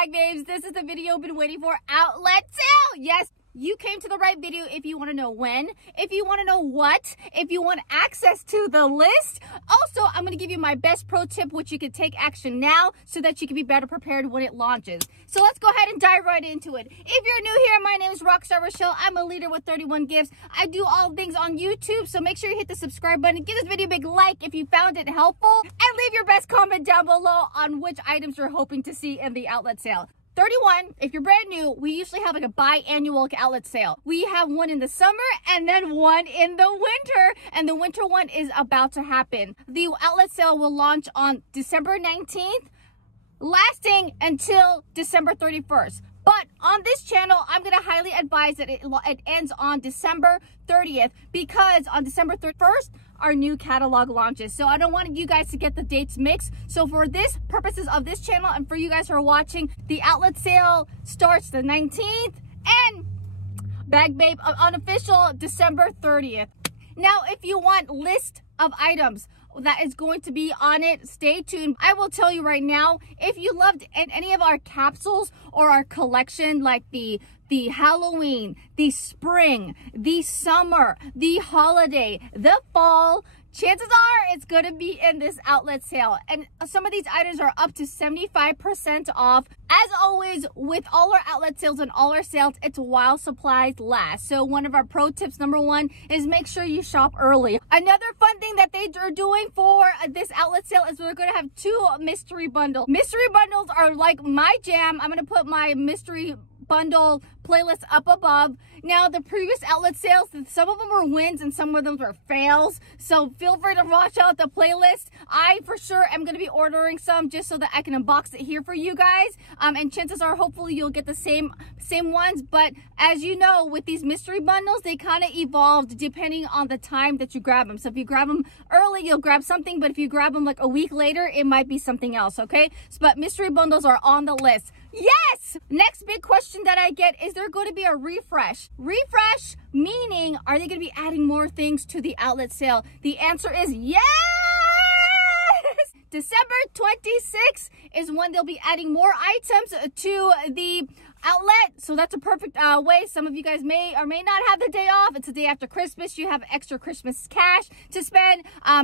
Bag Babes. This is the video you've been waiting for, outlet sale. Yes, you came to the right video if you want to know when, if you want to know what, if you want access to the list. Also, I'm going to give you my best pro tip, which you can take action now so that you can be better prepared when it launches. So let's go ahead and dive right into it. If you're new here, my name is Rockstar Rochelle. I'm a leader with 31 gifts. I do all things on YouTube, so make sure you hit the subscribe button. Give this video a big like if you found it helpful, and leave your best comment down below on which items you're hoping to see in the outlet sale. 31, if you're brand new, we usually have like a biannual outlet sale. We have one in the summer and then one in the winter, and the winter one is about to happen. The outlet sale will launch on December 19th, lasting until December 31st. But on this channel, I'm going to highly advise that it ends on December 30th, because on December 31st, our new catalog launches. So I don't want you guys to get the dates mixed. So for this purposes of this channel and for you guys who are watching, the outlet sale starts the 19th and Bag Babe unofficial December 30th. Now, if you want list of items that is going to be on it, stay tuned. I will tell you right now, if you loved any of our capsules or our collection, like the Halloween, the spring, the summer, the holiday, the fall, chances are it's going to be in this outlet sale. And some of these items are up to 75% off. As always, with all our outlet sales and all our sales, it's while supplies last. So one of our pro tips, number one, is make sure you shop early. Another fun thing that they are doing for this outlet sale is we're going to have 2 mystery bundles. Mystery bundles are like my jam. I'm going to put my mystery bundle playlist up above. Now, the previous outlet sales, some of them were wins and some of them were fails, so feel free to watch out the playlist. I for sure am going to be ordering some just so that I can unbox it here for you guys, and chances are hopefully you'll get the same ones. But as you know, with these mystery bundles, they kind of evolved depending on the time that you grab them. So if you grab them early, you'll grab something, but if you grab them like a week later, it might be something else. Okay, but mystery bundles are on the list. Yes! Next big question that I get is there going to be a refresh? Refresh meaning, are they going to be adding more things to the outlet sale? The answer is yes! December 26th is when they'll be adding more items to the outlet. So that's a perfect way. Some of you guys may or may not have the day off. It's the day after Christmas. You have extra Christmas cash to spend.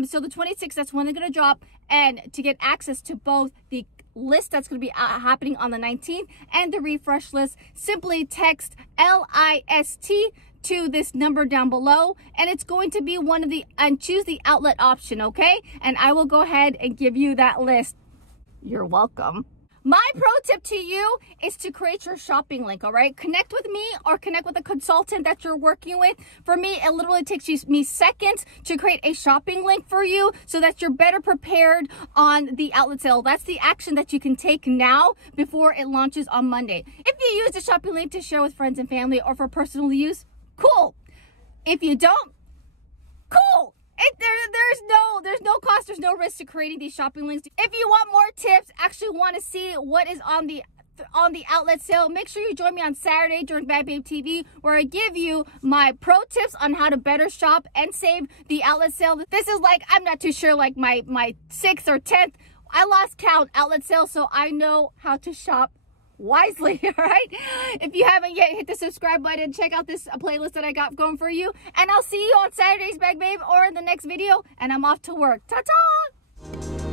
So the 26th, that's when they're going to drop. And to get access to both the list that's going to be happening on the 19th and the refresh list, simply text LIST to this number down below, and it's going to be one of the, and choose the outlet option, okay? And I will go ahead and give you that list. You're welcome. My pro tip to you is to create your shopping link, all right? Connect with me or connect with a consultant that you're working with. For me, it literally takes me seconds to create a shopping link for you so that you're better prepared on the outlet sale. That's the action that you can take now before it launches on Monday. If you use the shopping link to share with friends and family or for personal use, cool. If you don't, cool. There's no cost, there's no risk to creating these shopping links. If you want more tips, actually want to see what is on the outlet sale, make sure you join me on Saturday during Bad Babe TV, where I give you my pro tips on how to better shop and save the outlet sale. This is like, I'm not too sure, like my 6th or 10th, I lost count outlet sale, so I know how to shop wisely. All right, if you haven't yet, hit the subscribe button, check out this playlist that I got going for you, and I'll see you on Saturday's Bag Babe or in the next video, and I'm off to work. Ta-ta!